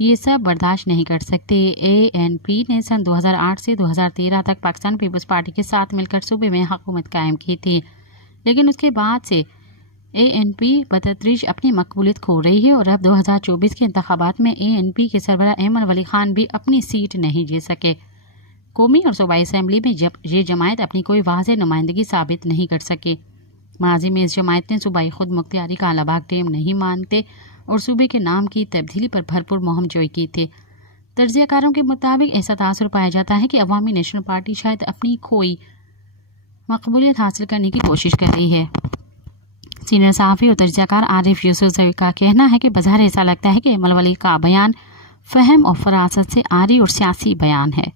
یہ سب برداشت نہیں کر سکتے۔ ANP نے سن 2008 سے 2013 تک پاکستان پیپلز پارٹی کے ساتھ مل کر صوبے میں حکومت قائم کی تھی، لیکن اس کے بعد سے ANP بتدریج اپنی مقبولیت کھو رہی ہے اور اب 2024 کے انتخابات میں ANP کے سربراہ ایمن ولی خان بھی اپنی سیٹ نہیں جیت سکے۔ قومی اور صوبائی اسمبلی میں یہ جماعت اپنی کوئی واضح نمائندگی ثابت نہیں کر سکی۔ ماضی میں اس جماعت نے صوبائی خود مختاری کا اعلی باغ ڈیم نہیں مانتے اور صوبے کے نام کی تبدیلی پر بھرپور مہم جوئی کی تھی۔ تجزیہ کاروں کے مطابق ایسا تاثر پایا جاتا ہے کہ عوامی نیشنل پارٹی شاید اپنی کوئی مقبولیت حاصل کرنے کی کوشش کر رہی ہے۔ سینئر صحافی اور تجزیہ کار عارف یوسفزئی کا کہنا ہے کہ بظاہر ایسا لگتا ہے کہ ایمن ولی کا بیان فہم اور فراست سے عاری اور سیاسی بیان ہے۔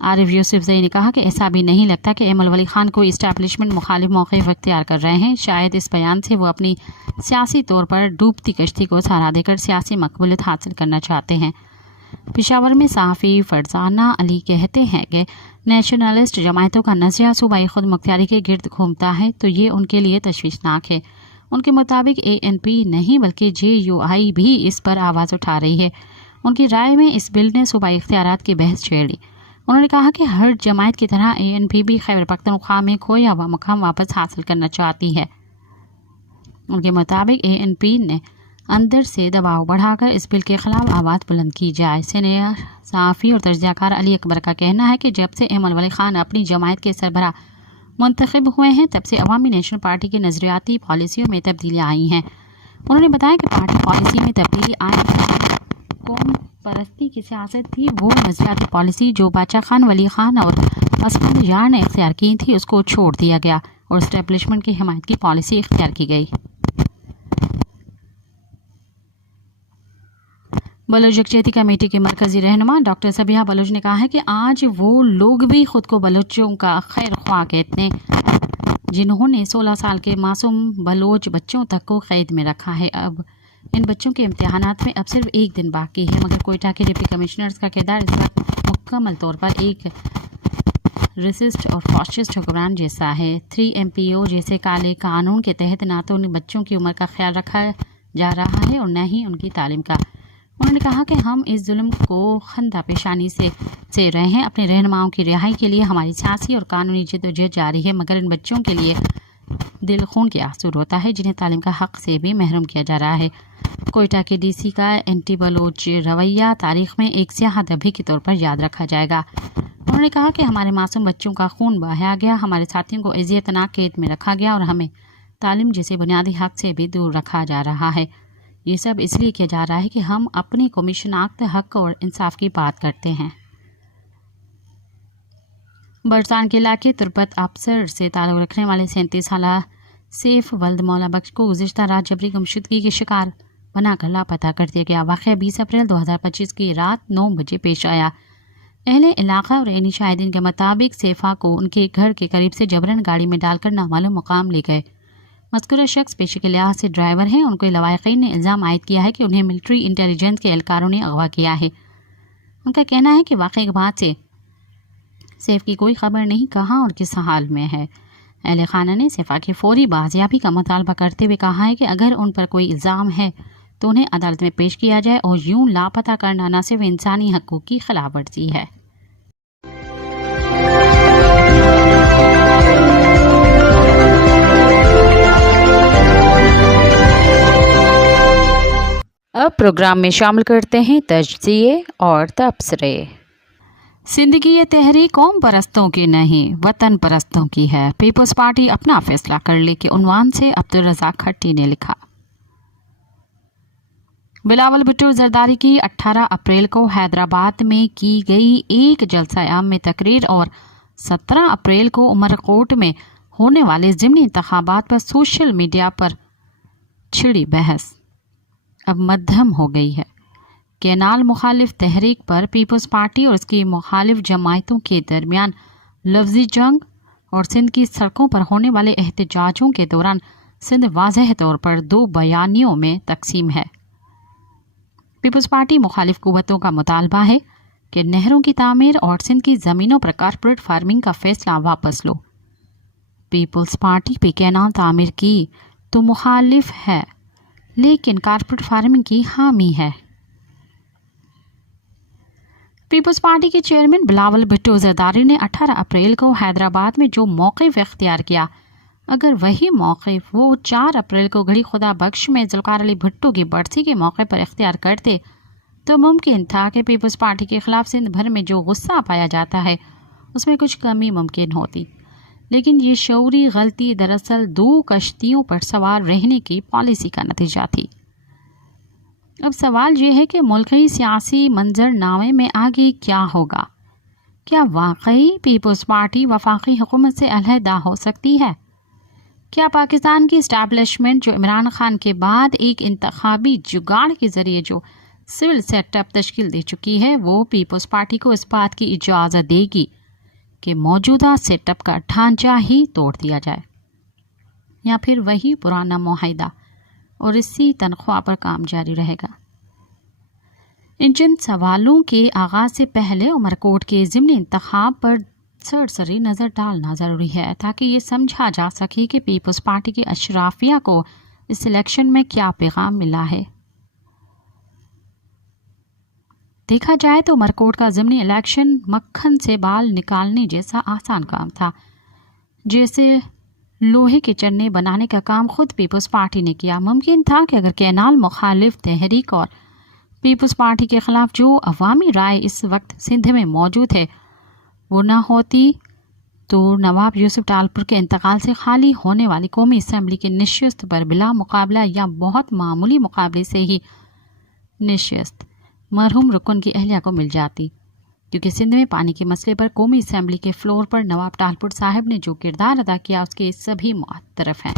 عارف یوسفزئی نے کہا کہ ایسا بھی نہیں لگتا کہ ایمن ولی خان کوئی اسٹیبلشمنٹ مخالف موقف اختیار کر رہے ہیں۔ شاید اس بیان سے وہ اپنی سیاسی طور پر ڈوبتی کشتی کو سہارا دے کر سیاسی مقبولیت حاصل کرنا چاہتے ہیں۔ پشاور میں صحافی فرزانہ علی کہتے ہیں کہ نیشنلسٹ جماعتوں کا نظریہ صوبائی خود مختاری کے گرد گھومتا ہے تو یہ ان کے لیے تشویشناک ہے۔ ان کے مطابق ANP نہیں بلکہ JUI بھی اس پر آواز اٹھا رہی ہے۔ ان کی رائے میں اس بل نے صوبائی اختیارات کی بحث چھیڑ لی۔ انہوں نے کہا کہ ہر جماعت کی طرح ANP بھی خیبر پختونخوا میں کھویا ہوا مقام واپس حاصل کرنا چاہتی ہے۔ ان کے مطابق ANP نے اندر سے دباؤ بڑھا کر اس بل کے خلاف آواز بلند کی جائے۔ سینئر صحافی اور تجزیہ کار علی اکبر کا کہنا ہے کہ جب سے ایمن ولی خان اپنی جماعت کے سربراہ منتخب ہوئے ہیں تب سے عوامی نیشنل پارٹی کی نظریاتی پالیسیوں میں تبدیلیاں آئی ہیں۔ انہوں نے بتایا کہ پارٹی پالیسی میں تبدیلی آئی، قوم پرستی کی سیاست تھی، وہ نظریاتی پالیسی جو باچا خان، ولی خان اور اسفند یار نے اختیار کی تھی اس کو چھوڑ دیا گیا اور اسٹیبلشمنٹ کی حمایت کی پالیسی اختیار کی گئی۔ بلوچ یکجہتی کمیٹی کے مرکزی رہنما ڈاکٹر صبیحہ بلوچ نے کہا ہے کہ آج وہ لوگ بھی خود کو بلوچوں کا خیر خواہ کہتے ہیں جنہوں نے 16 سال کے معصوم بلوچ بچوں تک کو قید میں رکھا ہے۔ اب ان بچوں کے امتحانات میں اب صرف ایک دن باقی ہے، مگر کوئٹہ کے ڈپٹی کمشنرز کا کردار اس وقت مکمل طور پر ایک ریسسٹ اور فاسسٹ حکمران جیسا ہے۔ 3MPO جیسے کالے قانون کے تحت نہ تو ان بچوں کی عمر کا خیال رکھا جا رہا ہے اور نہ ہی ان کی تعلیم کا۔ انہوں نے کہا کہ ہم اس ظلم کو خندہ پیشانی سے رہے ہیں۔ اپنے رہنماؤں کی رہائی کے لیے ہماری سیاسی اور قانونی جدوجہد جاری ہے، مگر ان بچوں کے لیے دل خون کے آنسو روتا ہے جنہیں تعلیم کا حق سے بھی محروم کیا جا رہا ہے۔ کوئٹہ کے DC کا اینٹی بلوچ رویہ تاریخ میں ایک سیاہ دھبے کے طور پر یاد رکھا جائے گا۔ انہوں نے کہا کہ ہمارے معصوم بچوں کا خون بہایا گیا، ہمارے ساتھیوں کو اذیت ناک قید میں رکھا گیا اور ہمیں تعلیم جیسے بنیادی حق سے بھی دور رکھا جا رہا ہے۔ یہ سب اس لیے کیا جا رہا ہے کہ ہم اپنی قومی شناخت، حق اور انصاف کی بات کرتے ہیں۔ برسان کے علاقے تربت افسر سے تعلق رکھنے والے 37 سالہ سیف ولد مولا بخش کو گزشتہ رات جبری گمشدگی کے شکار بنا کر لاپتہ کر دیا گیا۔ واقعہ 20 اپریل 2025 کی رات 9 بجے پیش آیا۔ اہل علاقہ اور عینی شاہدین کے مطابق سیفا کو ان کے گھر کے قریب سے جبرن گاڑی میں ڈال کر نامعلوم مقام لے گئے۔ مذکورہ شخص پیشے کے لحاظ سے ڈرائیور ہیں۔ ان کے لواحقین نے الزام عائد کیا ہے کہ انہیں ملٹری انٹیلیجنس کے اہلکاروں نے اغوا کیا ہے۔ ان کا کہنا ہے کہ واقعے کے بعد سے سیف کی کوئی خبر نہیں کہاں اور کس حال میں ہے۔ اہل خانہ نے سیفا کی فوری بازیابی کا مطالبہ کرتے ہوئے کہا ہے کہ اگر ان پر کوئی الزام ہے تو انہیں عدالت میں پیش کیا جائے اور یوں لاپتہ کرنا نہ صرف انسانی حقوق کی خلاف ورزی ہے۔ اب پروگرام میں شامل کرتے ہیں تجزیے اور تبصرے۔ زندگی یہ تحریک قوم پرستوں کی نہیں، وطن پرستوں کی ہے، پیپلز پارٹی اپنا فیصلہ کر لے کے عنوان سے عبدالرزاق کھٹی نے لکھا۔ بلاول بھٹو زرداری کی 18 اپریل کو حیدرآباد میں کی گئی ایک جلسہ عام میں تقریر اور 17 اپریل کو عمرکوٹ میں ہونے والے ضمنی انتخابات پر سوشل میڈیا پر چھڑی بحث اب مدھم ہو گئی ہے۔ کینال مخالف تحریک پر پیپلز پارٹی اور اس کی مخالف جماعتوں کے درمیان لفظی جنگ اور سندھ کی سڑکوں پر ہونے والے احتجاجوں کے دوران سندھ واضح طور پر 2 بیانیوں میں تقسیم ہے۔ پیپلز پارٹی مخالف قوتوں کا مطالبہ ہے کہ نہروں کی تعمیر اور سندھ کی زمینوں پر کارپوریٹ فارمنگ کا فیصلہ واپس لو۔ پیپلز پارٹی پہ کینال تعمیر کی تو مخالف ہے لیکن کارپوریٹ فارمنگ کی حامی ہے۔ پیپلز پارٹی کے چیئرمین بلاول بھٹو زرداری نے 18 اپریل کو حیدرآباد میں جو موقف اختیار کیا، اگر وہی موقف وہ 4 اپریل کو گھڑی خدا بخش میں ذوالفقار علی بھٹو کی برسی کے موقع پر اختیار کرتے تو ممکن تھا کہ پیپلز پارٹی کے خلاف سندھ بھر میں جو غصہ پایا جاتا ہے اس میں کچھ کمی ممکن ہوتی، لیکن یہ شعوری غلطی دراصل 2 کشتیوں پر سوار رہنے کی پالیسی کا نتیجہ تھی۔ اب سوال یہ ہے کہ ملکی سیاسی منظر نامے میں آگے کیا ہوگا؟ کیا واقعی پیپلز پارٹی وفاقی حکومت سے علیحدہ ہو سکتی ہے؟ کیا پاکستان کی اسٹیبلشمنٹ جو عمران خان کے بعد ایک انتخابی جگاڑ کے ذریعے جو سول سیٹ اپ تشکیل دے چکی ہے، وہ پیپلز پارٹی کو اس بات کی اجازت دے گی کہ موجودہ سیٹ اپ کا ڈھانچہ ہی توڑ دیا جائے، یا پھر وہی پرانا معاہدہ اور اسی تنخواہ پر کام جاری رہے گا؟ ان چند سوالوں کے آغاز سے پہلے عمرکوٹ کے ضمنی انتخاب پر سرسری نظر ڈالنا ضروری ہے تاکہ یہ سمجھا جا سکے کہ پیپلز پارٹی کے اشرافیہ کو اس الیکشن میں کیا پیغام ملا ہے۔ دیکھا جائے تو عمرکوٹ کا ضمنی الیکشن مکھن سے بال نکالنے جیسا آسان کام تھا، جیسے لوہے کے چنے بنانے کا کام خود پیپلز پارٹی نے کیا۔ ممکن تھا کہ اگر کینال مخالف تحریک اور پیپلز پارٹی کے خلاف جو عوامی رائے اس وقت سندھ میں موجود ہے وہ نہ ہوتی تو نواب یوسف ٹالپور کے انتقال سے خالی ہونے والی قومی اسمبلی کی نشست پر بلا مقابلہ یا بہت معمولی مقابلے سے ہی نشست مرحوم رکن کی اہلیہ کو مل جاتی، کیونکہ سندھ میں پانی کے مسئلے پر قومی اسمبلی کے فلور پر نواب ٹالپور صاحب نے جو کردار ادا کیا اس کے سبھی معترف ہیں۔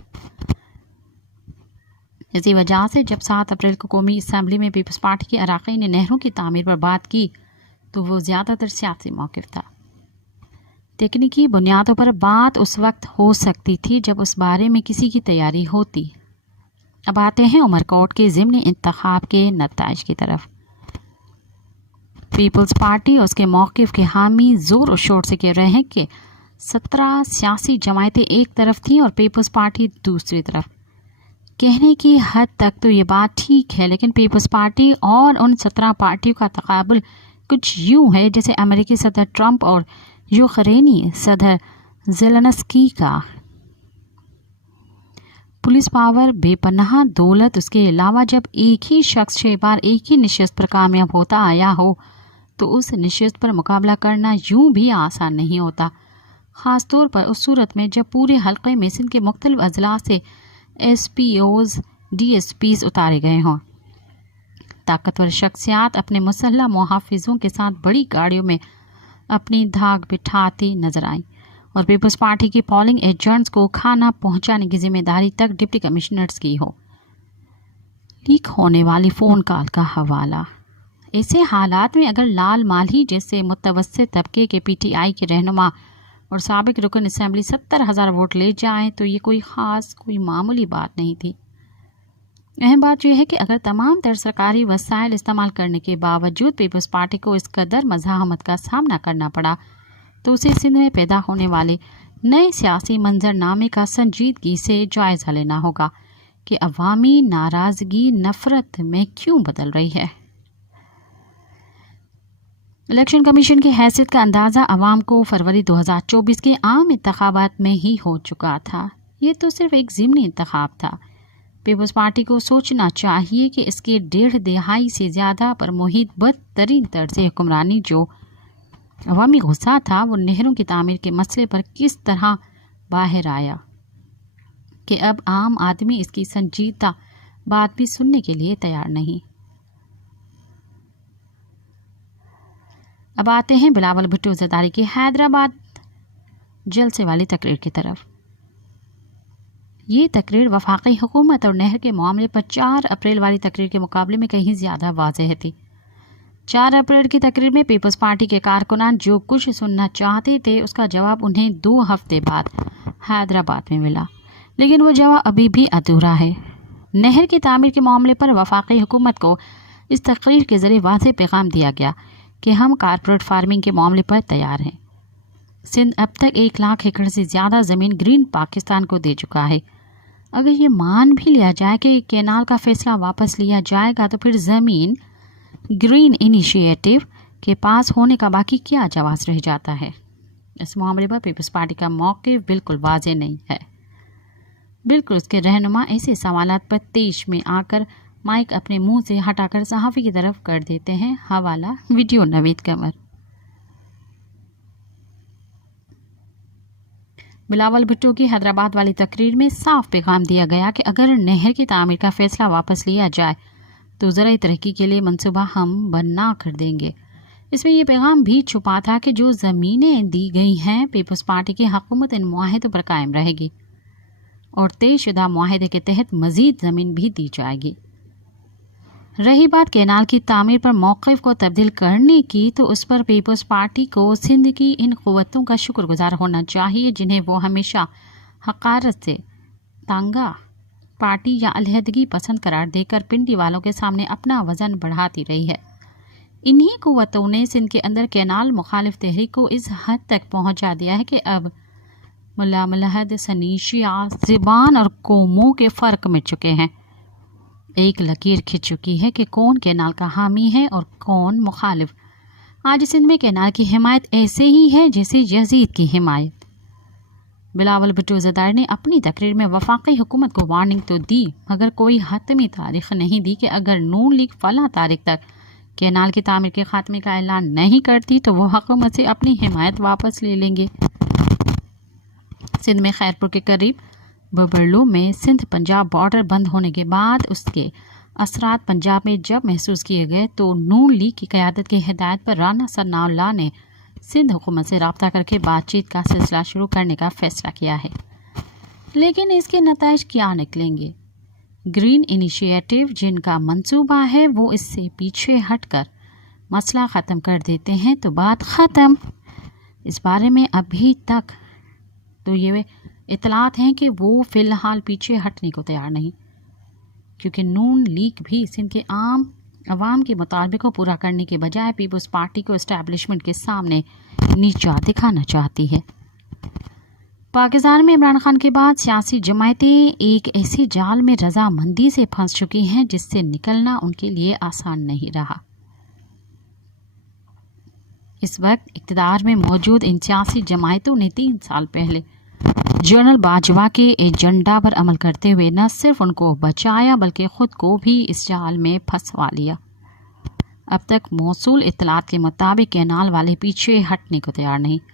اسی وجہ سے جب 7 اپریل کو قومی اسمبلی میں پیپلز پارٹی کے اراکین نے نہروں کی تعمیر پر بات کی تو وہ زیادہ تر سیاسی موقف تھا۔ تکنیکی بنیادوں پر بات اس وقت ہو سکتی تھی جب اس بارے میں کسی کی تیاری ہوتی۔ اب آتے ہیں عمرکوٹ کے ضمنی انتخاب کے نتائج کی طرف۔ پیپلز پارٹی اور اس کے موقف کے حامی زور و شور سے کہہ رہے ہیں کہ 17 سیاسی جماعتیں ایک طرف تھیں اور پیپلز پارٹی دوسری طرف۔ کہنے کی حد تک تو یہ بات ٹھیک ہے، لیکن پیپلز پارٹی اور ان 17 پارٹیوں کا تقابل کچھ یوں ہے جیسے امریکی صدر ٹرمپ اور یوکرینی صدر زیلنسکی کا۔ پولیس پاور، بے پناہ دولت، اس کے علاوہ جب ایک ہی شخص 6 بار ایک ہی نشست پر کامیاب ہوتا آیا ہو تو اس نشست پر مقابلہ کرنا یوں بھی آسان نہیں ہوتا، خاص طور پر اس صورت میں جب پورے حلقے میں سندھ کے مختلف اضلاع سے S P Os, D S Ps اتارے گئے ہوں۔ طاقتور شخصیات اپنے مسلح محافظوں کے ساتھ بڑی گاڑیوں میں اپنی دھاک بٹھاتی نظر آئیں اور پیپلز پارٹی کی پولنگ ایجنٹس کو کھانا پہنچانے کی ذمہ داری تک ڈپٹی کمشنرز کی ہو۔ لیک ہونے والی فون کال کا حوالہ۔ ایسے حالات میں اگر لال مالہی جیسے متوسط طبقے کے پی ٹی آئی کے رہنما اور سابق رکن اسمبلی 70,000 ووٹ لے جائیں تو یہ کوئی معمولی بات نہیں تھی۔ اہم بات یہ ہے کہ اگر تمام تر سرکاری وسائل استعمال کرنے کے باوجود پیپلز پارٹی کو اس قدر مزاحمت کا سامنا کرنا پڑا تو اسے سندھ میں پیدا ہونے والے نئے سیاسی منظر نامے کا سنجیدگی سے جائزہ لینا ہوگا کہ عوامی ناراضگی نفرت میں کیوں بدل رہی ہے۔ الیکشن کمیشن کی حیثیت کا اندازہ عوام کو فروری 2024 کے عام انتخابات میں ہی ہو چکا تھا۔ یہ تو صرف ایک ضمنی انتخاب تھا۔ پیپلز پارٹی کو سوچنا چاہیے کہ اس کے 1.5 دہائی سے زیادہ پر محیط بدترین طرز حکمرانی جو عوامی غصہ تھا وہ نہروں کی تعمیر کے مسئلے پر کس طرح باہر آیا کہ اب عام آدمی اس کی سنجیدہ بات بھی سننے کے لیے تیار نہیں۔ اب آتے ہیں بلاول بھٹو زرداری کی حیدرآباد جلسے والی تقریر کی طرف۔ یہ تقریر وفاقی حکومت اور نہر کے معاملے پر 4 اپریل والی تقریر کے مقابلے میں کہیں زیادہ واضح تھی۔ 4 اپریل کی تقریر میں پیپلز پارٹی کے کارکنان جو کچھ سننا چاہتے تھے اس کا جواب انہیں 2 ہفتے بعد حیدرآباد میں ملا، لیکن وہ جواب ابھی بھی ادھورا ہے۔ نہر کی تعمیر کے معاملے پر وفاقی حکومت کو اس تقریر کے ذریعے واضح پیغام دیا گیا کہ ہم کارپوریٹ فارمنگ کے معاملے پر تیار ہیں۔ سندھ اب تک 1 لاکھ ایکڑ سے زیادہ زمین گرین پاکستان کو دے چکا ہے۔ اگر یہ مان بھی لیا جائے کہ کینال کا فیصلہ واپس لیا جائے گا تو پھر زمین گرین انیشیٹو کے پاس ہونے کا باقی کیا جواز رہ جاتا ہے؟ اس معاملے پر پیپلز پارٹی کا موقف بالکل واضح نہیں ہے۔ بالکل اس کے رہنما ایسے سوالات پر تیش میں آ کر مائک اپنے منہ سے ہٹا کر صحافی کی طرف کر دیتے ہیں۔ حوالہ ویڈیو نوید قمر۔ بلاول بھٹو کی حیدرآباد والی تقریر میں صاف پیغام دیا گیا کہ اگر نہر کی تعمیر کا فیصلہ واپس لیا جائے تو زرعی ترقی کے لیے منصوبہ ہم بنا کر دیں گے۔ اس میں یہ پیغام بھی چھپا تھا کہ جو زمینیں دی گئی ہیں پیپلز پارٹی کی حکومت ان معاہدوں پر قائم رہے گی اور طے شدہ معاہدے کے تحت مزید زمین بھی دی جائے گی۔ رہی بات کینال کی تعمیر پر موقف کو تبدیل کرنے کی تو اس پر پیپلز پارٹی کو سندھ کی ان قوتوں کا شکر گزار ہونا چاہیے جنہیں وہ ہمیشہ حقارت سے تانگا پارٹی یا علیحدگی پسند قرار دے کر پنڈی والوں کے سامنے اپنا وزن بڑھاتی رہی ہے۔ انہی قوتوں نے سندھ کے اندر کینال مخالف تحریک کو اس حد تک پہنچا دیا ہے کہ اب ملا ملحد سنیشیا زبان اور قوموں کے فرق مٹ چکے ہیں۔ ایک لکیر کھنچ چکی ہے کہ کون کینال کا حامی ہے اور کون مخالف۔ آج سندھ میں کینال کی حمایت ایسے ہی ہے جیسے یزید کی حمایت۔ بلاول بھٹو زرداری نے اپنی تقریر میں وفاقی حکومت کو وارننگ تو دی مگر کوئی حتمی تاریخ نہیں دی کہ اگر نون لیگ فلاں تاریخ تک کینال کی تعمیر کے خاتمے کا اعلان نہیں کرتی تو وہ حکومت سے اپنی حمایت واپس لے لیں گے۔ سندھ میں خیرپور کے قریب ببرلو میں سندھ پنجاب بارڈر بند ہونے کے بعد اس کے اثرات پنجاب میں جب محسوس کیے گئے تو نون لیگ کی قیادت کی ہدایت پر رانا ثناء اللہ نے سندھ حکومت سے رابطہ کر کے بات چیت کا سلسلہ شروع کرنے کا فیصلہ کیا ہے، لیکن اس کے نتائج کیا نکلیں گے؟ گرین انیشیٹو جن کا منصوبہ ہے وہ اس سے پیچھے ہٹ کر مسئلہ ختم کر دیتے ہیں تو بات ختم۔ اس بارے میں ابھی تک تو یہ اطلاعات ہیں کہ وہ فی الحال پیچھے ہٹنے کو تیار نہیں، کیونکہ نون لیگ بھی سندھ کے عوام کے مطالبے کو پورا کرنے کے بجائے پیپلز پارٹی کو اسٹیبلشمنٹ کے سامنے نیچا دکھانا چاہتی ہے۔ پاکستان میں عمران خان کے بعد سیاسی جماعتیں ایک ایسے جال میں رضامندی سے پھنس چکی ہیں جس سے نکلنا ان کے لیے آسان نہیں رہا۔ اس وقت اقتدار میں موجود ان سیاسی جماعتوں نے 3 سال پہلے جنرل باجوہ کے ایجنڈا پر عمل کرتے ہوئے نہ صرف ان کو بچایا بلکہ خود کو بھی اس جال میں پھنسوا لیا۔ اب تک موصول اطلاعات کے مطابق کینال والے پیچھے ہٹنے کو تیار نہیں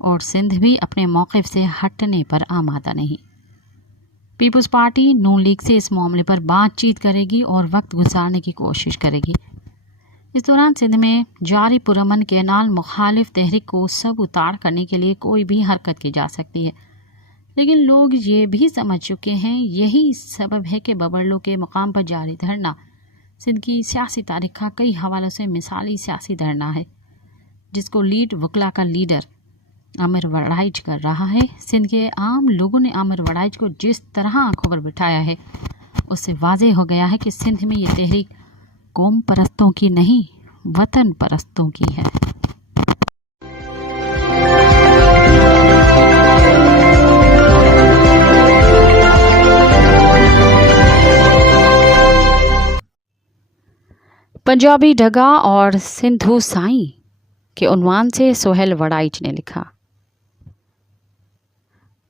اور سندھ بھی اپنے موقف سے ہٹنے پر آمادہ نہیں۔ پیپلز پارٹی نون لیگ سے اس معاملے پر بات چیت کرے گی اور وقت گزارنے کی کوشش کرے گی۔ اس دوران سندھ میں جاری پرامن کینال مخالف تحریک کو سب اتار کرنے کے لیے کوئی بھی حرکت کی جا سکتی ہے، لیکن لوگ یہ بھی سمجھ چکے ہیں یہی سبب ہے کہ ببرلو کے مقام پر جاری دھرنا سندھ کی سیاسی تاریخ کا کئی حوالوں سے مثالی سیاسی دھرنا ہے، جس کو لیڈ وکلا کا لیڈر عامر وڑائچ کر رہا ہے۔ سندھ کے عام لوگوں نے عامر وڑائچ کو جس طرح آنکھوں پر بٹھایا ہے اس سے واضح ہو گیا ہے کہ سندھ میں یہ تحریک قوم پرستوں کی نہیں وطن پرستوں کی ہے۔ پنجابی ڈگا اور سندھو سائیں کے عنوان سے سہیل وڑائچ نے لکھا،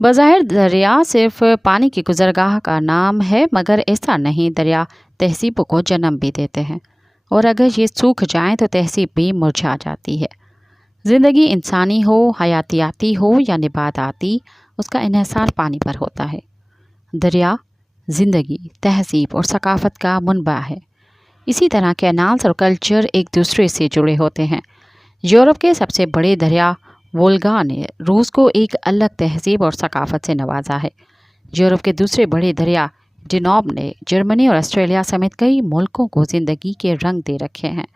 بظاہر دریا صرف پانی کی گزرگاہ کا نام ہے مگر ایسا نہیں، دریا تہذیبوں کو جنم بھی دیتے ہیں اور اگر یہ سوکھ جائیں تو تہذیب بھی مرجھا جاتی ہے۔ زندگی انسانی ہو، حیاتیاتی ہو یا نباتاتی، اس کا انحصار پانی پر ہوتا ہے۔ دریا زندگی، تہذیب اور ثقافت کا منبع ہے۔ اسی طرح کینالز اور کلچر ایک دوسرے سے جڑے ہوتے ہیں۔ یورپ کے سب سے بڑے دریا وولگا نے روس کو ایک الگ تہذیب اور ثقافت سے نوازا ہے۔ یورپ کے دوسرے بڑے دریا ڈینوب نے جرمنی اور آسٹریلیا سمیت کئی ملکوں کو زندگی کے رنگ دے رکھے ہیں۔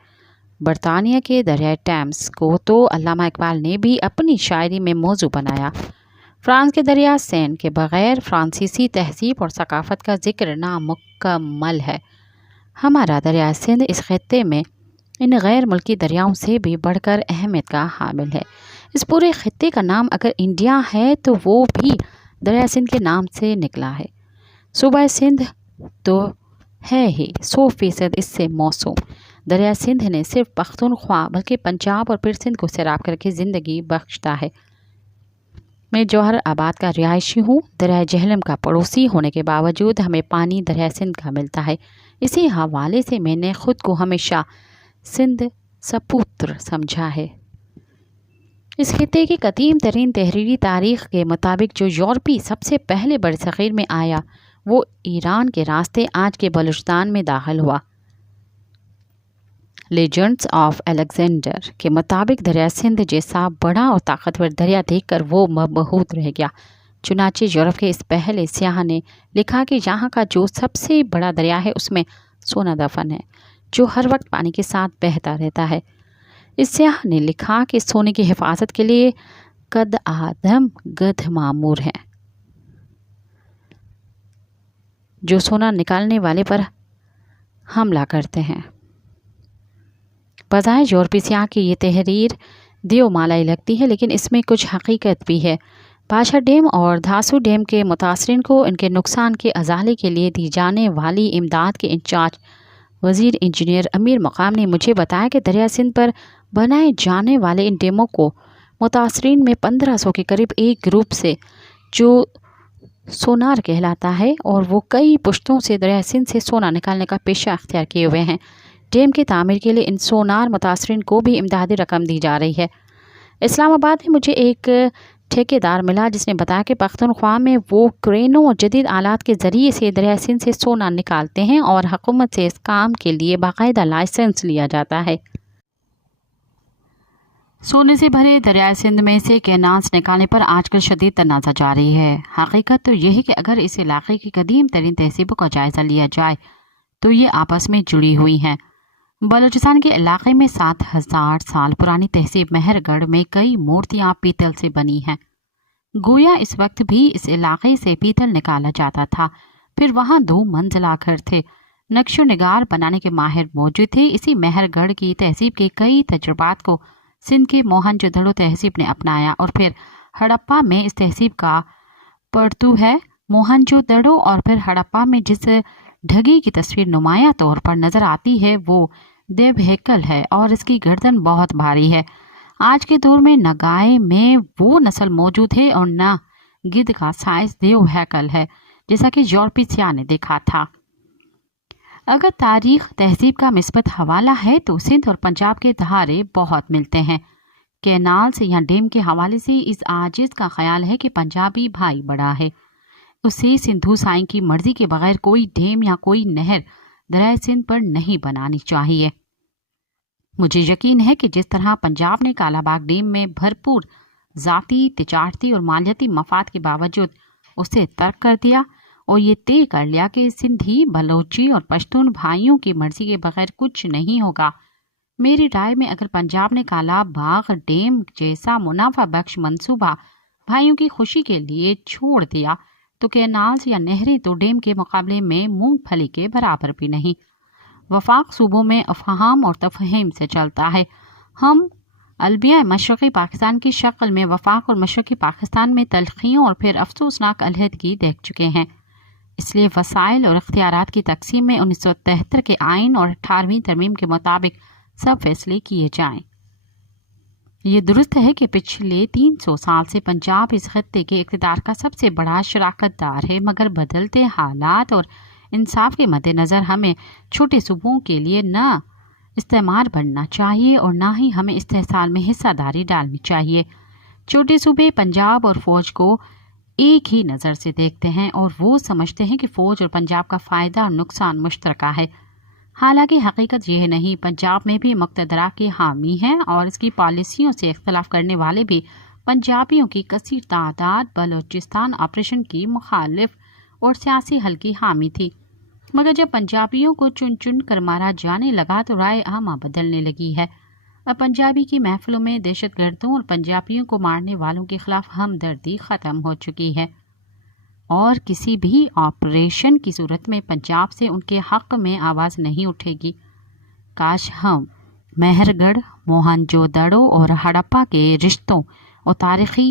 برطانیہ کے دریائے ٹیمز کو تو علامہ اقبال نے بھی اپنی شاعری میں موضوع بنایا۔ فرانس کے دریا سین کے بغیر فرانسیسی تہذیب اور ثقافت کا ذکر نامکمل ہے۔ ہمارا دریائے سندھ اس خطے میں ان غیر ملکی دریاؤں سے بھی بڑھ کر اہمیت کا حامل ہے۔ اس پورے خطے کا نام اگر انڈیا ہے تو وہ بھی دریائے سندھ کے نام سے نکلا ہے۔ صوبہ سندھ تو ہے ہی 100% اس سے موسوم۔ دریا سندھ نے صرف پختونخوا بلکہ پنجاب اور پھر سندھ کو سیراب کر کے زندگی بخشتا ہے۔ میں جوہر آباد کا رہائشی ہوں۔ دریائے جہلم کا پڑوسی ہونے کے باوجود ہمیں پانی دریا سندھ کا ملتا ہے۔ اسی حوالے سے میں نے خود کو ہمیشہ سندھ سپوتر سمجھا ہے۔ اس خطے کی قدیم ترین تحریری تاریخ کے مطابق جو یورپی سب سے پہلے برصغیر میں آیا وہ ایران کے راستے آج کے بلوچستان میں داخل ہوا۔ لیجنڈز آف الیگزینڈر کے مطابق دریا سندھ جیسا بڑا اور طاقتور دریا دیکھ کر وہ مبہوت رہ گیا۔ چنانچہ یورپ کے اس پہلے سیاح نے لکھا کہ یہاں کا جو سب سے بڑا دریا ہے اس میں سونا دفن ہے جو ہر وقت پانی کے ساتھ بہتا رہتا ہے۔ اس سیاح نے لکھا کہ سونے کی حفاظت کے لیے قد آدم گدھ معمور ہے جو سونا نکالنے والے پر حملہ کرتے ہیں۔ بظاہر یورپی سیاح کی یہ تحریر دیو مالائی لگتی ہے لیکن اس میں کچھ حقیقت بھی ہے۔ بادشاہ ڈیم اور دھاسو ڈیم کے متاثرین کو ان کے نقصان کے ازالے کے لیے دی جانے والی امداد کے انچارج وزیر انجینئر امیر مقام نے مجھے بتایا کہ دریا سندھ پر بنائے جانے والے ان ڈیموں کو متاثرین میں 1500 کے قریب ایک گروپ سے جو سونار کہلاتا ہے اور وہ کئی پشتوں سے دریا سندھ سے سونا نکالنے کا پیشہ اختیار کیے ہوئے ہیں۔ ڈیم کی تعمیر کے لیے ان سونار متاثرین کو بھی امدادی رقم دی جا رہی ہے۔ اسلام آباد میں مجھے ایک ٹھیکیدار ملا جس نے بتایا کہ پختونخوا میں وہ کرینوں اور جدید آلات کے ذریعے سے دریا سندھ سے سونا نکالتے ہیں اور حکومت سے اس کام کے لیے باقاعدہ لائسنس لیا جاتا ہے۔ سونے سے بھرے دریائے سندھ میں سے کینالز نکالنے پر آج کل شدید تنازع جاری ہے۔ حقیقت تو یہ ہے کہ اگر اس علاقے کی قدیم ترین تہذیبوں کا جائزہ لیا جائے تو یہ آپس میں جڑی ہوئی ہیں۔ بلوچستان کے علاقے میں 7000 سال پرانی تہذیب مہر گڑھ میں کئی مورتیاں پیتل سے بنی ہیں۔ گویا اس وقت بھی اس علاقے سے پیتل نکالا جاتا تھا۔ پھر وہاں 2 منزلہ گھر تھے۔ نقش و نگار بنانے کے ماہر موجود تھے۔ اسی مہر گڑھ کی تہذیب کے کئی تجربات کو سندھ کے موہنجو دڑو تہذیب نے اپنایا اور پھر ہڑپا میں اس تہذیب کا پرتو ہے۔ موہنجو دڑو اور پھر ہڑپا میں جس ڈھگی کی تصویر نمایاں طور پر نظر آتی ہے وہ دیو ہیکل ہے اور اس کی گردن بہت بھاری ہے۔ آج کے دور میں نہ گائے میں وہ نسل موجود ہے اور نہ گدھ کا سائز دیو ہیکل ہے جیسا کہ یورپی سیاح نے دیکھا تھا۔ اگر تاریخ تہذیب کا مثبت حوالہ ہے تو سندھ اور پنجاب کے دھارے بہت ملتے ہیں۔ کینالز یا ڈیم کے حوالے سے اس عاجز کا خیال ہے کہ پنجابی بھائی بڑا ہے، اسے سندھو سائیں کی مرضی کے بغیر کوئی ڈیم یا کوئی نہر دریائے سندھ پر نہیں بنانی چاہیے۔ مجھے یقین ہے کہ جس طرح پنجاب نے کالا باغ ڈیم میں بھرپور ذاتی، تجارتی اور مالیاتی مفاد کے باوجود اسے ترک کر دیا اور یہ طے کر لیا کہ سندھی، بلوچی اور پشتون بھائیوں کی مرضی کے بغیر کچھ نہیں ہوگا، میری رائے میں اگر پنجاب نے کالا باغ ڈیم جیسا منافع بخش منصوبہ بھائیوں کی خوشی کے لیے چھوڑ دیا تو کینالز یا نہریں تو ڈیم کے مقابلے میں مونگ پھلی کے برابر بھی نہیں۔ وفاق صوبوں میں افہام اور تفہیم سے چلتا ہے۔ ہم البیہ مشرقی پاکستان کی شکل میں وفاق اور مشرقی پاکستان میں تلخیوں اور پھر افسوسناک علیحدگی دیکھ چکے ہیں۔ اس لیے وسائل اور اختیارات کی تقسیم میں 1973 کے آئین اور 18ویں ترمیم کے مطابق سب فیصلے کیے جائیں۔ یہ درست ہے کہ پچھلے 300 سال سے پنجاب اس خطے کے اقتدار کا سب سے بڑا شراکت دار ہے، مگر بدلتے حالات اور انصاف کے مد نظر ہمیں چھوٹے صوبوں کے لیے نہ استعمار بننا چاہیے اور نہ ہی ہمیں استحصال میں حصہ داری ڈالنی چاہیے۔ چھوٹے صوبے پنجاب اور فوج کو ایک ہی نظر سے دیکھتے ہیں اور وہ سمجھتے ہیں کہ فوج اور پنجاب کا فائدہ اور نقصان مشترکہ ہے، حالانکہ حقیقت یہ نہیں۔ پنجاب میں بھی مقتدرہ کے حامی ہیں اور اس کی پالیسیوں سے اختلاف کرنے والے بھی پنجابیوں کی کثیر تعداد بلوچستان آپریشن کی مخالف اور سیاسی حل کی حامی تھی، مگر جب پنجابیوں کو چن چن کر مارا جانے لگا تو رائے عامہ بدلنے لگی ہے۔ اب پنجابی کی محفلوں میں دہشت گردوں اور پنجابیوں کو مارنے والوں کے خلاف ہمدردی ختم ہو چکی ہے اور کسی بھی آپریشن کی صورت میں پنجاب سے ان کے حق میں آواز نہیں اٹھے گی۔ کاش ہم مہر گڑھ، موہنجو دڑو اور ہڑپا کے رشتوں اور تاریخی